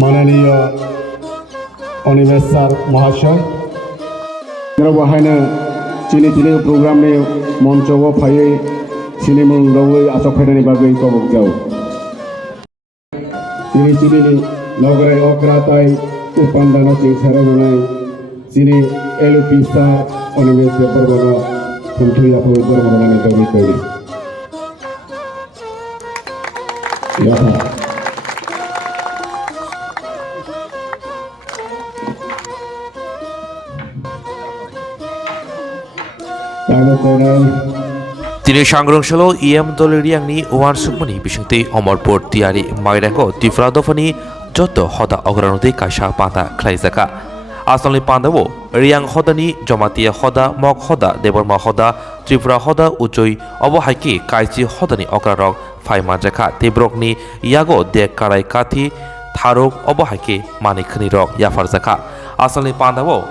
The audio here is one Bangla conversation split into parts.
माननीय अनिमेश सर महाशय बाहायनो चिनी चिनी प्रोग्राम ने मंचव फायै चिनी मुंगदावै आसक फायनायनि बागै कबक जाव चिनी चिनी नगराय अक्राताय उपान्दाना चिंसारा नुनाय चिनी एलुपिसा अनिमेश देवबर्मन खुंथुया फुल बर्मननि दावि करि याहा Tini Shangrong Shalo EM Doliriangni Wan Sukmani Bishunti Omorpur Tiari Mairako Tifradofani Joto Hoda Ogranode Kasha Pata Klaizaka Asali Pandawo Riang Hodani Jomatia Hoda Mok Hoda Deborma Hoda Tripura Hoda Ujoi Obohaki Kaiji Hodani Ograrok Faimajaka Tebrokni Yago De Karai Kati Tharok Obohaki Manikni Rok Yafarzaka Asali Pandawo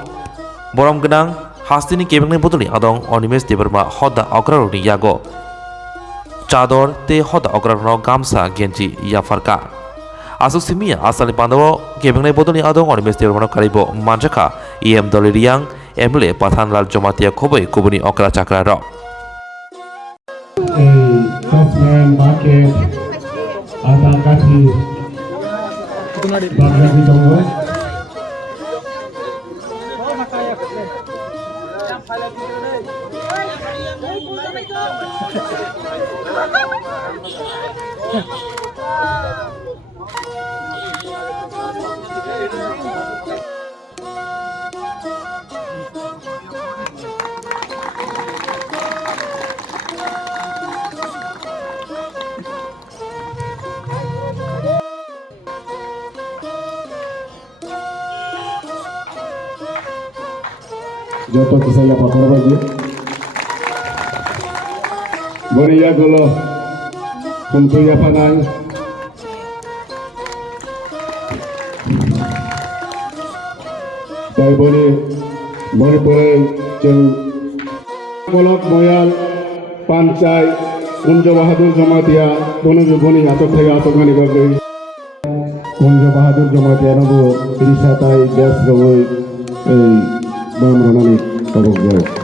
Borom Genang Hastini kebengni bodoli adong Onimes Deberma hoda ograroni yago chador te hoda ograrno gamsa genji yafarka asuk simia asali pandawo kebengni bodoli adong Onimes Deberma karibo manjaka EM doliriang emle pathanlal jomatia khoboi kubuni okra chakra ro Cosman market ada kati bagasi dongo Joto kisah ya Pak Korban Boria golo untuk ya panang Kai boni pore jeng Kolok Moyal Pancai Kunjo Bahadur Jamatia Tono Juboni atau Thega Atokani Bagai Kunjo Bahadur Jamatia Nobo Irisatai Gas Gawai Bam Ranani Kabuk Jauh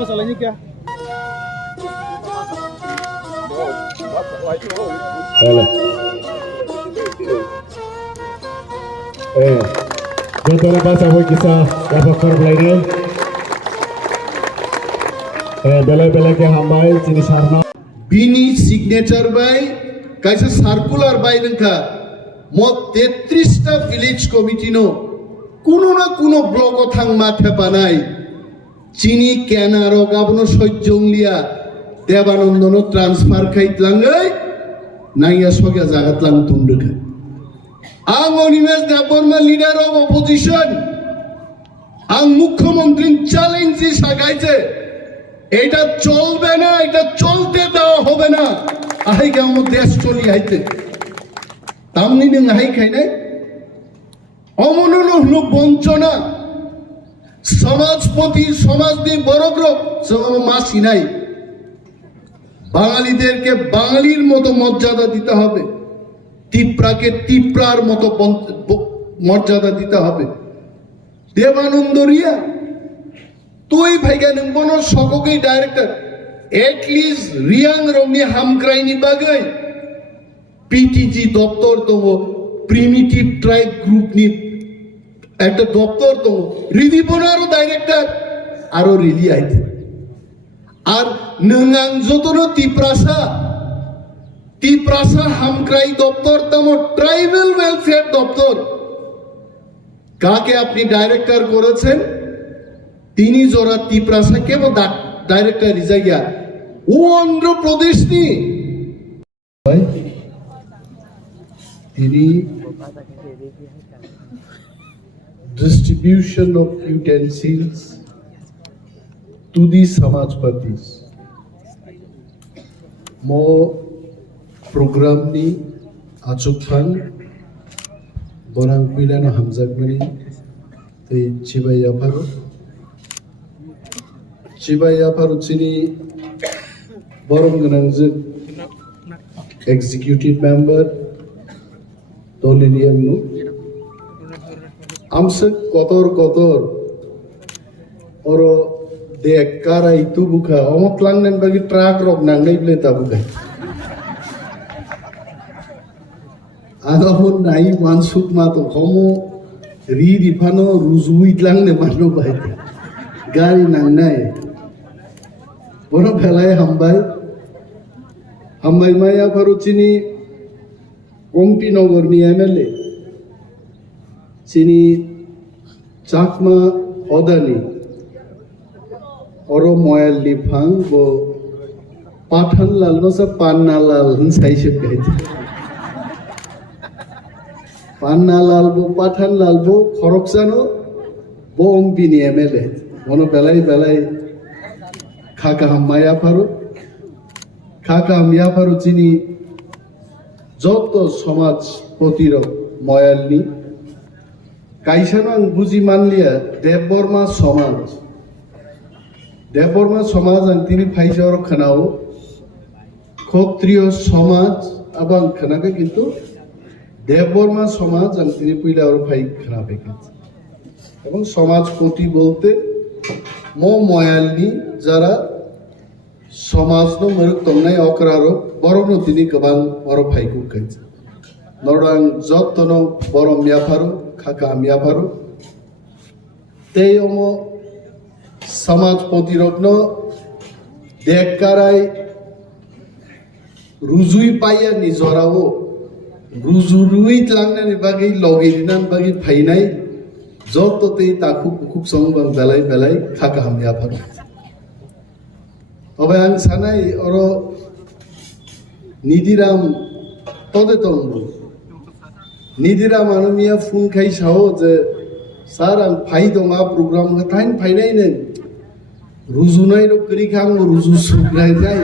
Masalahnya क्या? Halo. Joto bahasa hoy kisah ya fakir belajar. Bela ke hambai sini sarna. Bini signature by kaisa circular by nengka. Mod 33 village committee no. Kuno na kuno blog othang mathe panai. Chini Kenaro Gabno Sojonglia Devanondono transfer kait langai Naya Soga Zagatlang Tunduka Ang Onimes Deborma leader of opposition Ang Mukhyamantri challenge Sagaite Eta cholbe na eta cholte dawa hobe na ahai ke amok desh choli aite tamni ning ahai khai nai অমননো হলো বঞ্চনা সমাজপতি সমাজনি বড়গ্রহ মাসি নাই বাঙালিদেরকে বাঙালির মতো মর্যাদা দিতে হবে তিপ্রাকে তিপ্রার মতো মর্যাদা দিতে হবে দেবানন্দ রিয়া তুই ভাইগা নবনো সককেই ডাইরেক্টর এট লিস্ট রিয়াং রংনি হামক্রাইনি বাগাই পিটিজি দপ্তর দেবো প্রিমিটিভ ট্রাইব গ্রুপ নি একটা দপ্তর তো রিদিপনারও ডাইরেক্টর আরো রিলি আইতে আর নঙ্গাং যতনো তিপ্রাসা হামক্রাই দপ্তর তমো ট্রাইবাল ওয়েলফেয়ার দপ্তর কাকে আপনি ডাইরেক্টর করেছেন তিনি জোড়া তিপ্রাসা কেবল ডাইরেক্টর রিজাইয়া ও অন্ধ্রপ্রদেশ নি তিনি distribution of utensils to the Samajpatis. Mo program ni achukhan borang pilano hamjakmani tei chibai afaru chini borong ganangjuk executive member dolirian nu amsek kotor oro dekara itu buka omot langnen bagi truck rok nangnai bleta buka agapun nai mansuk mato komo ri pano ruzui langne mano bai gari nangnai bono belai hambai maya paruchini Kompi Nogor ni MLA sini Chakma Odani oro moyal lifang bo Pathan lal no sa Panna lal sai se gaite Panna lal bo Pathan lal bo Khoroksano bo Kompi ni MLA mono belai khaka hammaya paru chini যত সমাজ প্রতিরোধ ময়ালনি কাইসানাং বুঝি মানলিয়া দেববর্মা সমাজ আং তিনি ফাইসার খানাও ক্ষত্রিয় সমাজ আবার খানাকে কিন্তু দেববর্মা সমাজ আং তিনি পইলা আর ফাই খানা পেকেছে এবং সমাজপতি বলতে ময়ালনি যারা সমাজনো মরুক তমনাই অকরারো বরনো তিনি গোবাং বড় ফাইকু কাইছে নরদাং যতনো বড় মিয়াফারো খাকা মিয়াফারো তেই অম সমাজ প্রতিরত্ন দেখারাই রুজুই পাইয়া নিজরাও রুজুরুই লাংনানি বাকি লগেরিনান বাকি ফাইনাই যততেই তাকু খুব সংবাং বেলাই খাকা মিয়াফারো তবে আং সানাই অর নিদিরাম তদে তম্বু নিদিরাম আনমিয়া ফুন খাই সাও যে স্যার আং ফাই দঙা প্রোগ্রাম থাইন ফাইনাই নেন রুজুনাই রো করি খাং রুজু সুগ্রাই যাই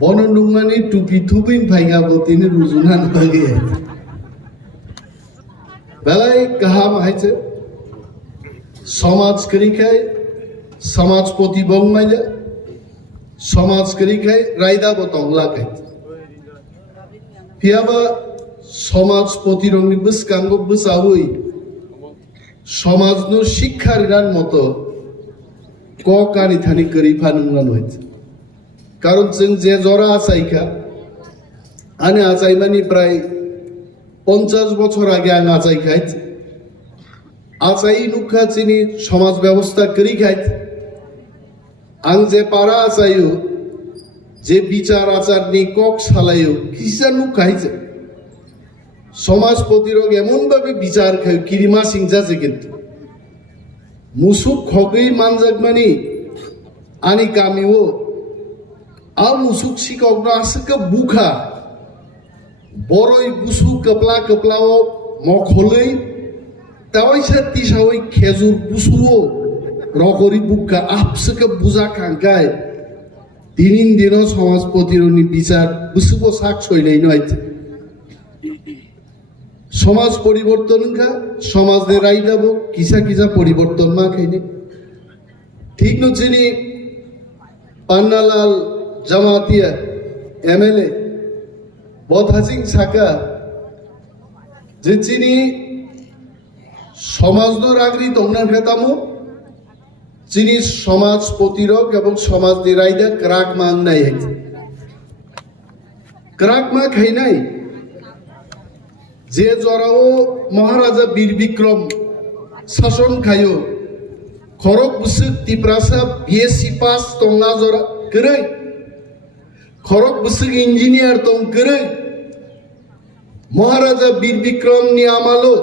বননুমানি টুপি থুবিন ফাইগা বতিনি রুজুনান বাগে বেলাই কাহাম হাইছে সমাজ করি খাই সমাজ প্রতিবং মাইলে সমাজ করি খাই রায়দা বতংলা খাই পিয়াবা সমাজ প্রতিরঙ্গি বসকাঙ্গ বসাউই সমাজ নো শিক্ষার রান মতো ক কানি থানি করি ফানুঙ্গান হয়েছে কারণ जों যে জরা আচাইকা আনে আচাইমানি প্রায় 50 বছর আগে আং আচাই খাইছে আচাই নুখা চিনি সমাজ ব্যবস্থা করি খাইছে আং যে পারা আচাইও যে বিচার আচার নি কক সালাইও কিসা নুখাইছে সমাজ প্রতিরোগ এমন ভাবে বিচার খাই কিরিমা সিংজাছে কিন্তু মুসুক খগই মানজাগমানি আনি কামিও আ মুসুক শিকক আসকে বুখা বড়ই বুসু কপলাও মখলই তাওয়াইসা তিসাওই খেজুর বুসুও রকরি বুকা আপসকে বুজা খাঙ্কায় দিন সমাজ প্রতিরোধী বিচার বুসুবো শাক সইলেই নয় সমাজ পরিবর্তন খা সমাজ নে রাই যাব কিসা পরিবর্তন মা খাইনি ঠিক নচিনি পান্নালাল জামাতিয়া এমএলএ বদহাসিং সাকা যে চিনি সমাজ নো রাগরি তমনান খেতামো চিনি সমাজ প্রতিরোধ এবং সমাজ নিরাইদা ক্রাক মান নাই ক্রাক মা খাই নাই যে জরাও মহারাজা বীর বিক্রম শাসন খাইও খরক বুসুক তিপ্রাসা বিএসসি পাস তংনা জরা করে খরক বুসুক इंजीनियर तों करे महाराजा वीर विक्रम ने आमालो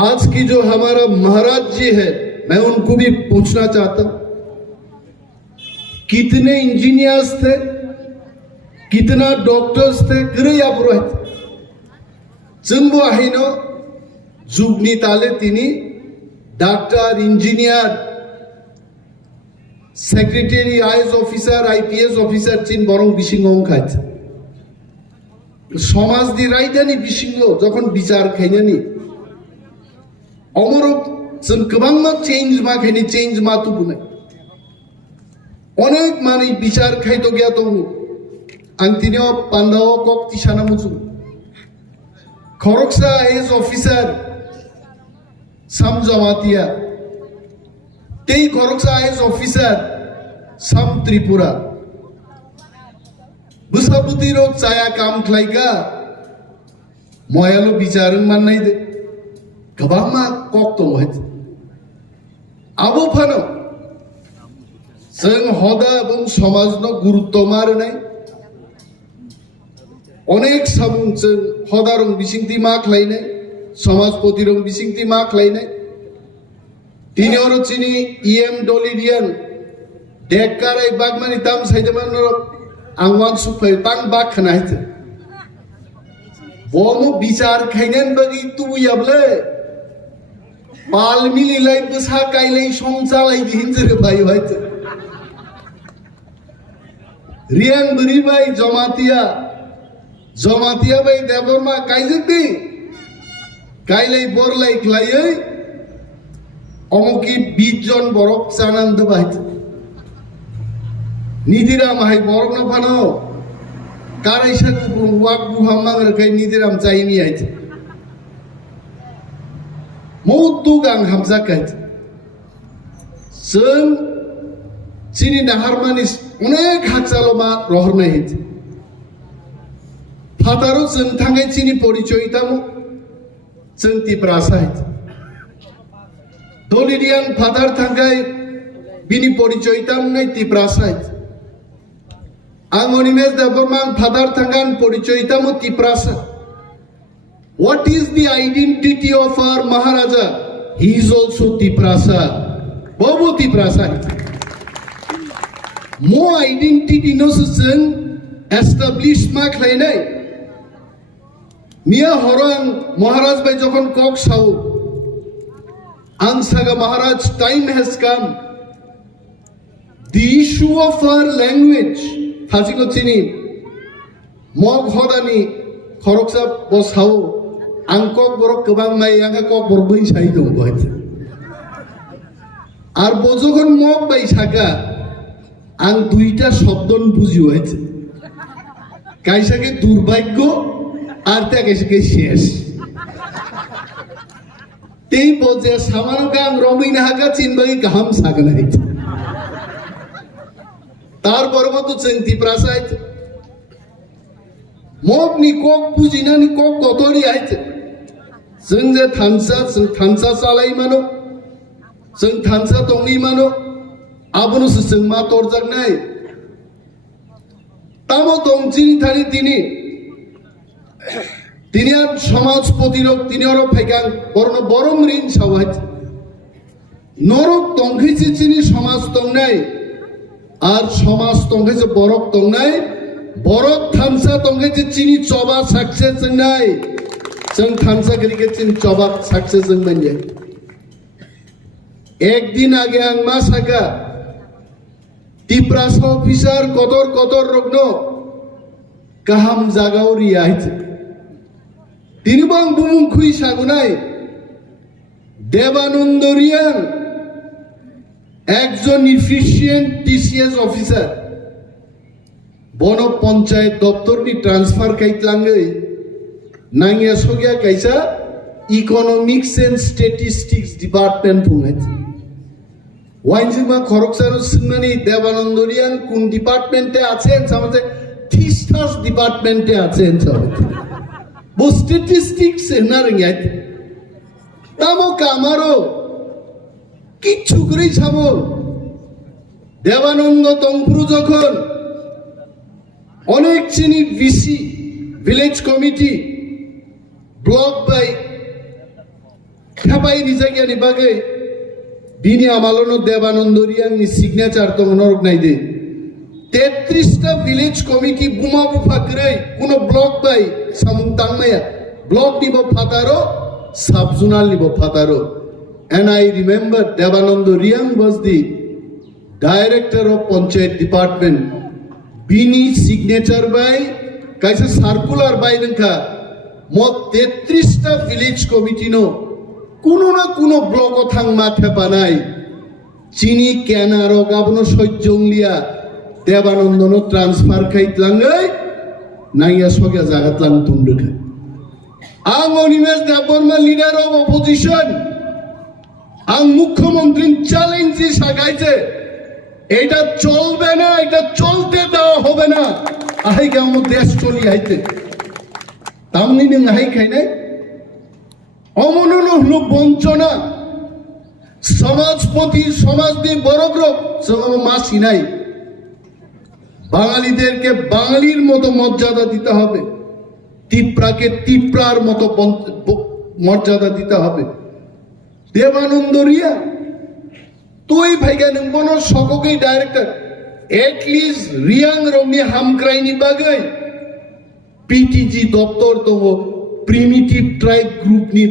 आज की जो हमारा महाराज जी है मैं उनको भी पूछना चाहता हूं कितने इंजीनियर्स थे कितना डॉक्टर्स थे करे या पुरोहित जोंबो आहिनो जुगनी ताले तिनी doctor engineer secretary IAS officer IPS officer चिन बरং बिसिङाव खायছে সমাজ দি রাইদানি বিসিঙ্গ যখন বিচার খাইনানি অমর जों गोबां मा चेंज मा खायनि चेंज मा तुबुनाय अनेक माने बिचार खायतो गया दङ आं तिनियाव पान्दाव कक तिसाना मुजु खरकसा एज अफिसार साम जमातिया तेई खरकसा एज अफिसार साम त्रिपुरा बुसाबुति रो चाया काम खलायगा मयालो बिचारं माननाय दे गोबां मा कक दङ आबो फानो जों हदा एबं समाजनो गुरुत्व मारनाय अनेक सामुं जों हदारं बिसिंति मा खालायनाय समाजपतिरं बिसिंति मा खालायनाय तिनियाव चिनि इएम डलिरियान देकाराय बागमानि दाम साइदमान आं वान सुफाय तां बाग खानायते बमो बिचार खायनान बागि तुबुयाबले पालमिली लाइ बसा काइलै संसा लाइ हिंजर भाई भाई रियान बरी भाई जमातिया भाई देवरमा काइजकि काइलै बरलाइ खलायै अमकी 20 जन बरक जानान दबाय निदिराम हाय बरक न फानो कारायसा गुबुं वाक बुहाम मांगरखाय निदिराम चाइमी आइते मौतु गां हामजाखाय जों चिनि नाहारमानि अनेक हाजालमा रहरनाय हित फादारो जों थांगाय चिनि परिचयतामो जों तिप्रासाय दलिरियान फादार थांगाय बिनि परिचयताम नाय तिप्रासाय आं अनिमेश देवबर्मा फादार थांगान परिचयतामो Tiprasa What is the identity of our Maharaja? He is also Tiprasa. Bobo Tiprasa. More identity no susun established mak lainai. Mia horang Maharaj by Jokon Kok Sau. Ansaga Maharaj, time has come. The issue of our language. Hasiko chini. Mog hodani Khoroksa bos hau. Angkok borok kebang mai angka kok borok bai sai dong buat. Ar bojokon mok bai saka ang duita শব্দন বুঝি হয়েছে কাইসাকে দুর্ভাগ্য আর তা কাইসাকে শেষ তেই বজে সামানো গাং রমিন হাকা চিনবাগি গাহাম সাগনা হইছে তার পরবত চিন্তি প্রাসাইত মক নি কক বুঝিনা নি কক কতরি আইছে जों जे थानसा सालाय मानो जों थानसा दंनि मानो आबोनोसो जों मा तरजागनाय तामो दंचिनि थानि तिनि आर समाजपतिरक तिनि आरो फाइगां बरनो बरम रिन सावाज नरक दंखैसे चिनि समाज दंनाय आर समाज दंखैसे बरक दंनाय बरक थानसा दंखैसे चिनि चबा साक्सेस जोंनाय जों थानसा करिके चिनि चबा साक्सेस जों बनिया एक दिन आगे आं मा सागा तिप्रासा अफिसार कतर रगनो गाहाम जागाव रियायत तिनिबो आं बुमुंखुइ सागुनाय देवानंद रियां একজন ইফিশিয়েন্ট টিসিএস অফিসার বন পঞ্চায়েত দপ্তরনি ট্রান্সফার কাইতলাঙ্গৈ नांगिया सोगिया कैसा इकोनॉमिक्स एंड स्टैटिस्टिक्स डिपार्टमेंट फुंगायत वाइनजिमा खरकसारो सिंगमानि देवानंदरियान कुन डिपार्टमेंटे आछेन सामाजे थिस्टास डिपार्टमेंटे आछेन सामाजे बो स्टैटिस्टिक्स ना रंगायत तामो कामारो किच्छु करेই ছাবো देवानंद तंपुरु যখন অনেক চিনি VC village committee block bye खाबाय रिजागियानि बागै बिनि आमालनो देवानंदरियानि सिग्नेचार तो नरक नायदे 33 टा विलेज कमिटी बुमा बुफा करे कोनो ब्लॉक बाय सामुं तांमाया ब्लॉक निबो फातारो सब जुनाल निबो फातारो and I remember Devananda Riyang was the director of Panchayat department bini signature by kaisa circular বাইনখা মত 33টা ভিলেজ কমিটি নো কোনো না কোনো ব্লক থাং মাথে বানাই চিনি কেনার গাবনো সহ্যংলিয়া দেবানন্দন ট্রান্সফার খাইতলাঙ্গাই নাইয়া সগা জাগাতলাং তুমডুখা আং Animesh Debbarma leader of opposition আং মুখ্যমন্ত্রী চ্যালেঞ্জ সাগাইছে এটা চলবে না, এটা চলতে দেওয়া হবে না। আহাই কেমন দেশ চলি আইতে তামনি নং আহাই খাই নাই অমনন হলো বঞ্চনা সমাজপতি সমাজ দিয়ে বড় গ্রহ মাসি নাই বাঙালিদেরকে বাঙালির মতো মর্যাদা দিতে হবে, তিপ্রাকে তিপ্রার মতো মর্যাদা দিতে হবে। দেবানন্দ রিয়া তুই ভাইগা নং সককেই ডাইরেক্টর এটলিস্ট রিয়াং রংনি হামক্রাইনি বাগৈ পিটিজি দপ্তর তো প্রিমিটিভ ট্রাইব গ্রুপ নি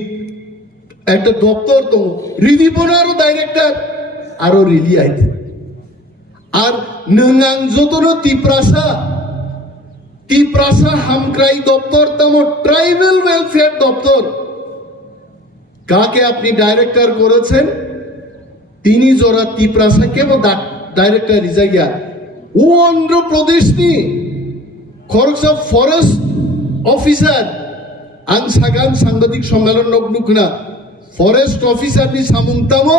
একটা দপ্তর তো রিদিপনারও ডাইরেক্টর আরো রিলি আইতে আর নঙ্গাং যতনো তিপ্রাসা হামক্রাই দপ্তর তম ট্রাইবাল ওয়েলফেয়ার দপ্তর কাকে আপনি ডাইরেক্টর করেছেন তিনি জোড়া তিপ্রাসা কেবল ডাইরেক্টর রিজাই গিয়া ও অন্ধ্রপ্রদেশ নি খরগসা ফরেস্ট অফিসার আং সাগান সাংবাদিক সম্মেলন নগনুকনা ফরেস্ট অফিসার নি সামুংতামো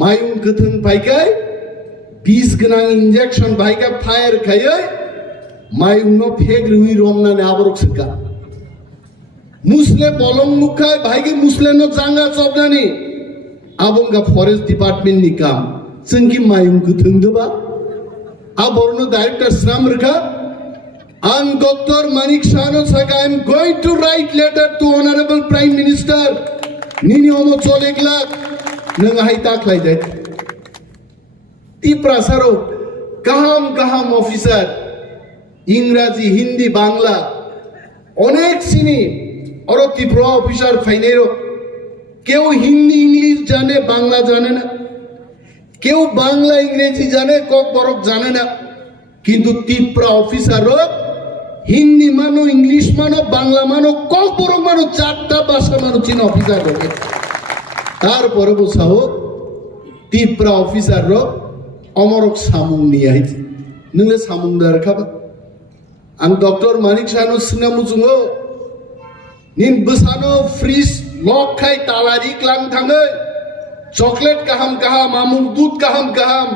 মায়ুং কথং পাইকাই বিষ গনাং ইনজেকশন ভাইকা ফায়ার খাইয়ে মায়ুং নো ফেক রুই রমনানে আবরক সকা মুসলে বলং মুখায় ভাইকে মুসলে নো জাঙ্গা চবনানি আবঙ্গা ফরেস্ট ডিপার্টমেন্ট নি কাম সঙ্গি মায়ুং কথং দবা আবরনো ডাইরেক্টর শ্রাম রেখা আং ডক্টর মানিক শাহনো সাকা I am going to write letter to honourable prime minister নিনি অমো চলেক লাখ নং হাই তাকলাই দেয় তিপ্রাসারও কাহাম কাহাম অফিসার ইংরাজি হিন্দি বাংলা অনেক সিনি আর ত্রিপুরা অফিসার ফাইনেরও কেউ হিন্দি ইংলিশ জানে বাংলা জানে না, কেউ বাংলা ইংরেজি জানে কক বরক জানে না, কিন্তু ত্রিপুরা অফিসারও হিন্দি মানো ইংলিশ মানো বাংলা মানো কক বরক মানো চারটা ভাষা মানো চীন অফিসার রোগে তারপরে বসা হোক ত্রিপুরা অফিসারও অমরক সামুং নিয়ে আইছে নলে সামুং দার খাবা আং ডক্টর মানিক শাহনো সিনামুজুঙ্গো নিন বসানো ফ্রিজ লক খাই তালারি ক্লাং থাঙ্গে চকলেট কাহাম কাহাম আমুল দুধ কাহাম কাহাম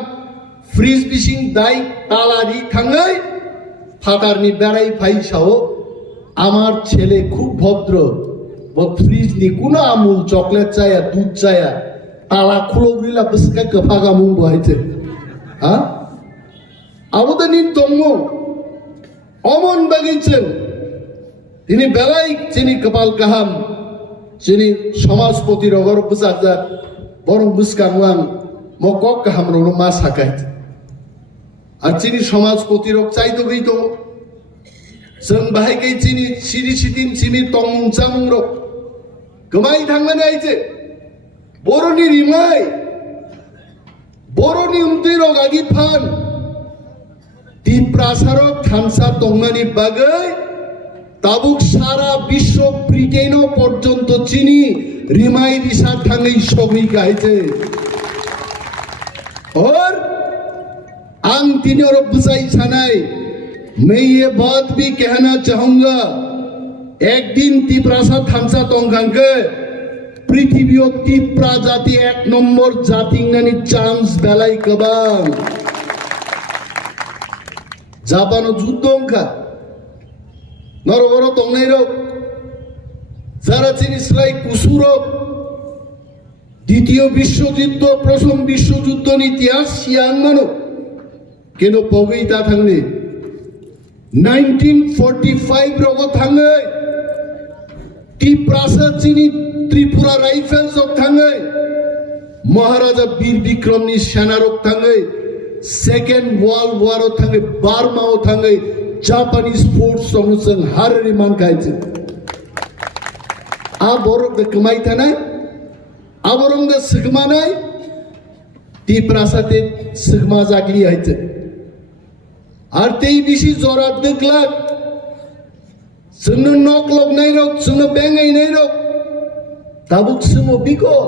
ফ্রিজ বিসিং দাই তালারি থাঙ্গে ফাটারনি বেড়াই ফাইসাও আমার ছেলে খুব ভদ্র ফ্রিজ নি কোনো আমুল চকলেট চায়া দুধ চায়া তালা খুলো গিলা বসকা কফাগা মুং বহাইছে হ্যাঁ আমাদের নিন তম্ম অমন বাগিয়েছেন তিনি বেলাই চিনি কপাল কাহাম চিনি সমাজপতি রগর বুঝা বরং বুঝকাং মকক কাহাম রো মা সাকাই আর চিনি সমাজপতি রোগ চাইতো গই তো जों बाहायगै चिनि सिरि सिदिन चिनि तंमुं चामुं रक गोमाय थांनानै आइजे बर'नि रिमाय बर'नि उमथै रक आगि फान तिप्रासारक थानसा दंनानि बागै ताबुक सारा विश्व ब्रिटेन पर्यन्त चिनि रिमाय रिसा थाङै सगै गाइजे और आं तिनी और बुझाइ सानाय मैं ये बात भी कहना चाहूंगा एक दिन तिप्रासा थानसा तंगांगे पृथ्वी तिप्रा जाति एक नंबर जाति नानी चांस बेलाई कबां जापानो जुद्धोंखा नरगरो तंगनाइरो যারা চিনিসলাই কুসুরো দ্বিতীয় বিশ্বযুদ্ধ প্রথম বিশ্বযুদ্ধ ইতিহাস সিয়ান মানো কেন পগৈতা থাকলে 1945 রগ থাঙ্গে তিপ্রাসা চিনি ত্রিপুরা রাইফেলস অফ থাঙ্গে মহারাজা বীর বিক্রমনি সেনারক থাঙ্গে সেকেন্ড ওয়ার্ল্ড ওয়ার থাঙ্গে বার্মাও থাঙ্গে জাপানিজ ফোর্স সংসং হারে মান খাইছে আবরক দে কমাই থানাই আবরং দে সিগমা নাই তিপ্রাসাতে সিগমা জাগলি আইছে আর তেই বেশি জরার দেখলাক जोंनो नक लबनाय रक जोंनो बेंगायनाय रक दाबुक सोमो बिको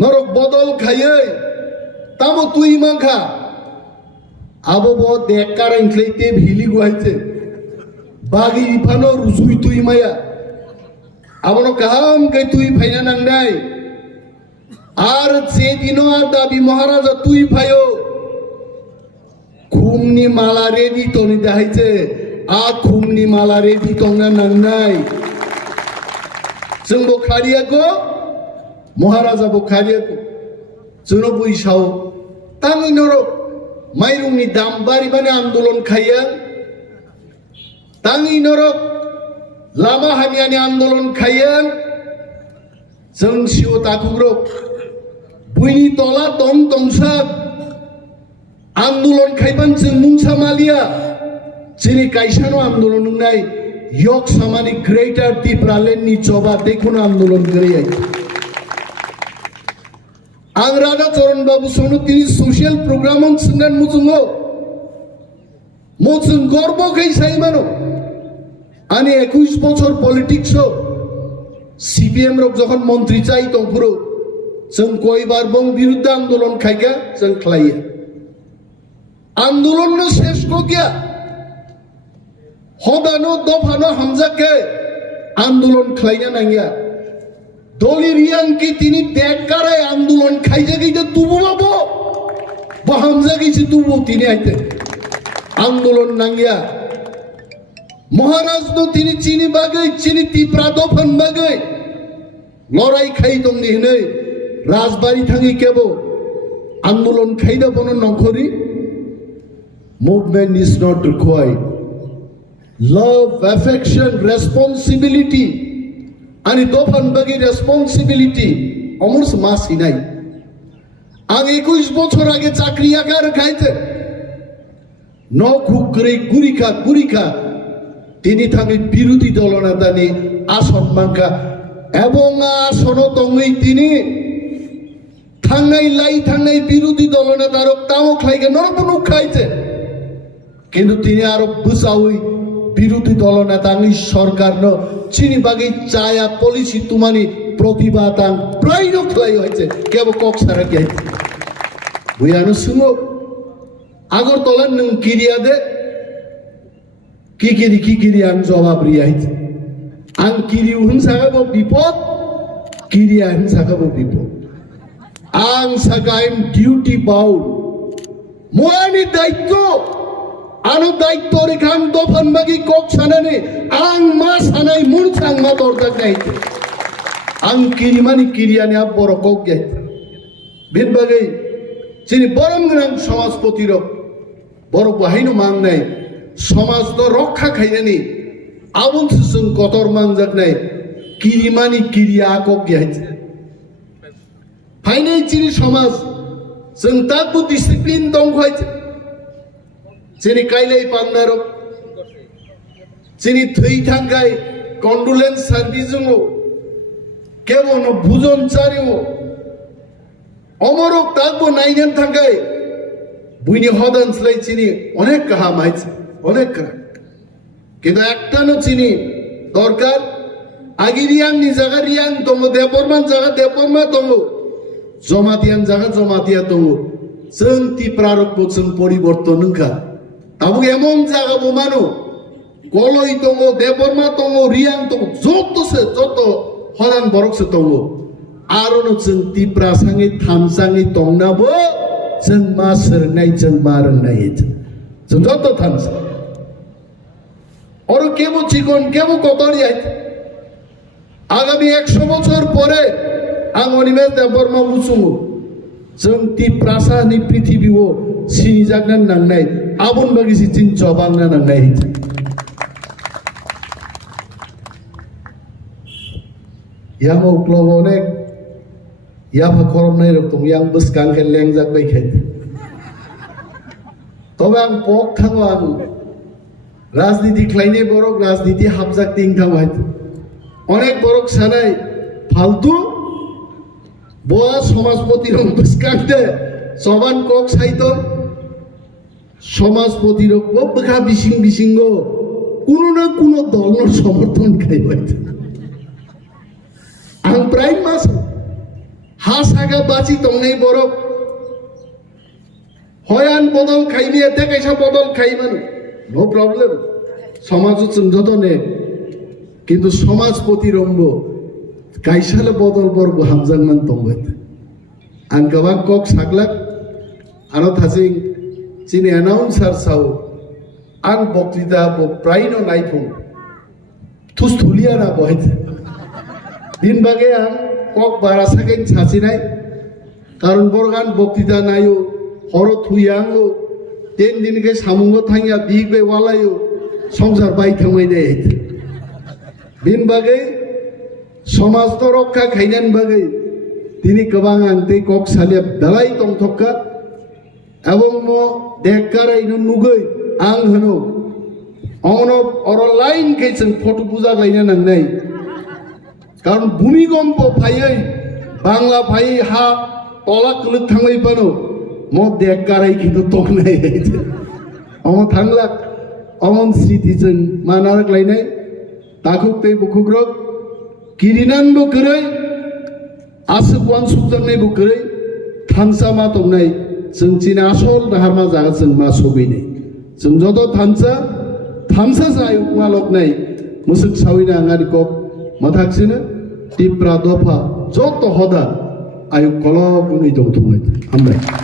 नरक बदल खायै तामो तुई मांखा आबो बो देकार इंख्लैते भिलि गुहायते बागि इफानो रुजुय तुई माया आबनो काम कै तुई फायना नांनाय आर जे दिनो आर दाबि महाराजा तुई फायो खुमनि माला रेडि तनि दाहायते आ खुमनि माला रेडि तंना नांनाय जोंबो खारियाको महाराजा बो खारियाको जोंनो बैसाव तांनि नरो माइरंनि दाम बारि माने आन्दोलन खायो तांनि नरो लामा हामियानि आन्दोलन खायो जों सिउ ताकुग्रो बुइनि तला दं तंसा आन्दोलन खायबान जों मुंसा मालिया जिनि काइसानो आन्दोलन नाय yok samani greater Tipralenni coba dekun आन्दोलन करे आं राधा चरण बाबू सोनो तिनी सोशल प्रोग्राम संगान मुजुंगो मुजुं गर्व कै साइमानो आनी 21 বছর पॉलिटिक्स सीपीएम रक जखन मंत्री चाइ तंपुरो जों कयबार बं विरुद्ध आन्दोलन खायगा जों खलायो आन्दोलन न शेष को गया हदानो दफानो हमजाके आन्दोलन खलायना नांगिया दलि रियांकी तिनी देखाराय आन्दोलन खायजागैदे तुबु बाबो बहामजागैसि तुबु तिनी आइते आन्दोलन नांगिया महाराज नो तिनी चिनी बागै चिनी तिप्रा दफान बागै लड़ाई खाई दंनि हनै राजबारी थांगि केबो आन्दोलन खायदा बनो नखरि movement is not required love affection responsibility आणि दोफान बगी रेसपन्सिबिलिटी अमरस मासी নাই आं 21 বছর আগে চাকরি আকার খাইতে ন খুকরে গুরিখা তিনি থাকি বিরোধী দলনেতানি আসন মাঙ্কা এবং আসন দঙ্গই তিনি থাঙ্গাই বিরোধী দলনেতার তাও খাইকে নরবনু খাইতে কিন্তু তিনি আরো বুঝাউই বিরোধী দলনেতানি সরকার ন চিনি বাগি চায়া পলিসি তুমানি প্রতিবাদ আং প্রায় নখলাই হয়েছে কেব কক সারা কে বুয়ানো সুমো আগরতলা নং কিরিয়া দে কি কিরি আং জবাব রিয়াইছে আং কিরি হুন সাগাবো বিপদ কিরিয়া হুন সাগাবো বিপদ আং সাগাইম ডিউটি বাউন্ড মোয়ানি দায়িত্ব आनो दायित्व रेखान दोफान बागी कोक सानाने आं मा सानाय मुन सांग मा दरदा गायते आं किरिमानि किरियानि आ बर कोक गायते बिन बागै जिनि बरम गोनां समाजपति रक बर बाहायनो मांगनाय समाज द रक्षा खायनानि आबुन जों कतर मांजाकनाय किरिमानि किरिया कोक गायते फाइनाय जिनि समाज जों ताकु डिसिप्लिन दं खायते जिनि काइलै पान्नारो जिनि थै थांगाय कन्डोलेन्स सार्भिस जोङो केबनो बुजन चारियो अमरक ताकबो नायनान थांगाय बुइनि हदानस्लाय चिनि अनेक काहा माइछ अनेक करा কিন্তু একটানো চিনি দরকার আগিরিয়াংনি জায়গা রিয়াং দङ দেবরমান জায়গা দেবরমা দङ জমাতিয়ান জায়গা জমাতিয়া দङ जों तिप्रारकबो जों परिबर्तन नोंखा आबो एमन जागा बो मानो गलय दङ देबरमा दङ रियां दङ जत हरान बरकसे दङ आरोनो जों तिप्रा सांगै थामसाङै दंनाबो जों मा सोरनाय जों मा रोंनाय जों जत थामसा और केबो चिकन केबो कतरी आइते आगामी 100 বছর পরে आं अनिमेष देबरमा बुसुङो जों तिप्रासानि पृथ्वीओ सिनि जागनान नांनाय आबुन बागिसि चिन जबांना नांनाय याम उक्लब अनेक याफा खरमनाय रकम यां बसकांखे लेंजाक बायखाय तबे आं पक थाङो आं राजनीति खालायनाय बरक राजनीति हाबजाक तिं थाङो अनेक बरक सानाय फालतु बोआ समाजपति रं बसकांदे सबान कक साइतो समाजपति रक बखा बिसिंगो कुनो ना कुनो दलनो समर्थन खाइबायथो आं प्राय मास हा सागा बाची तंगै बरफ हयान बदल खाइनि एते कैसा बदल खाइमान नो प्रॉब्लेम समाज जोंजोदने किन्तु समाज प्रतिरंग काइसाले बदल बरबो हामजांमान तंबाय आं गोबां कक साग्लाक आरो थासिं चिनि एनाउन्सार साव आं बक्तृता प्रायनो नायफुं थुस्थुलिया ना बहाय दिन बागे आं कक बारा साकेन सासिनाय कारण बरगान बक्तृता नायो हर थुयांगो तीन दिन के सामुंगो थांया बिग बे वालायो संसार बाय थांबाय दे दिन बागे समाज तो रक्षा खाइनान बागे तिनी गोबां आंते कक सालिया दालाय तंथक्का एवं मो देखकारायनो नुगै आं होनो अनो अर लाइन के जों फटो पूजा गायनो नांनाय कारण भूमिकम्प फायै बांला फायै हा तला कलक थांबाय पानो मो देखकाराय किन्तु तंनाय अमो थांलाक अमन स्थितिजों मानारक लायनाय ताकुक ते बुकुग्रक किरिनान बुकरै आसुकवान सुजांनाय बुकरै थानसा मा तंनाय जों चिना आसल दाहारमा जागा जों मा सगैनाय जों जद थानसा जाय मालकनाय मुसुक सावैना आंगारि कप माथाक्सिनो तिप्रा दफा जत हदा आयु कलक उनै दंथंनाय हामबाय।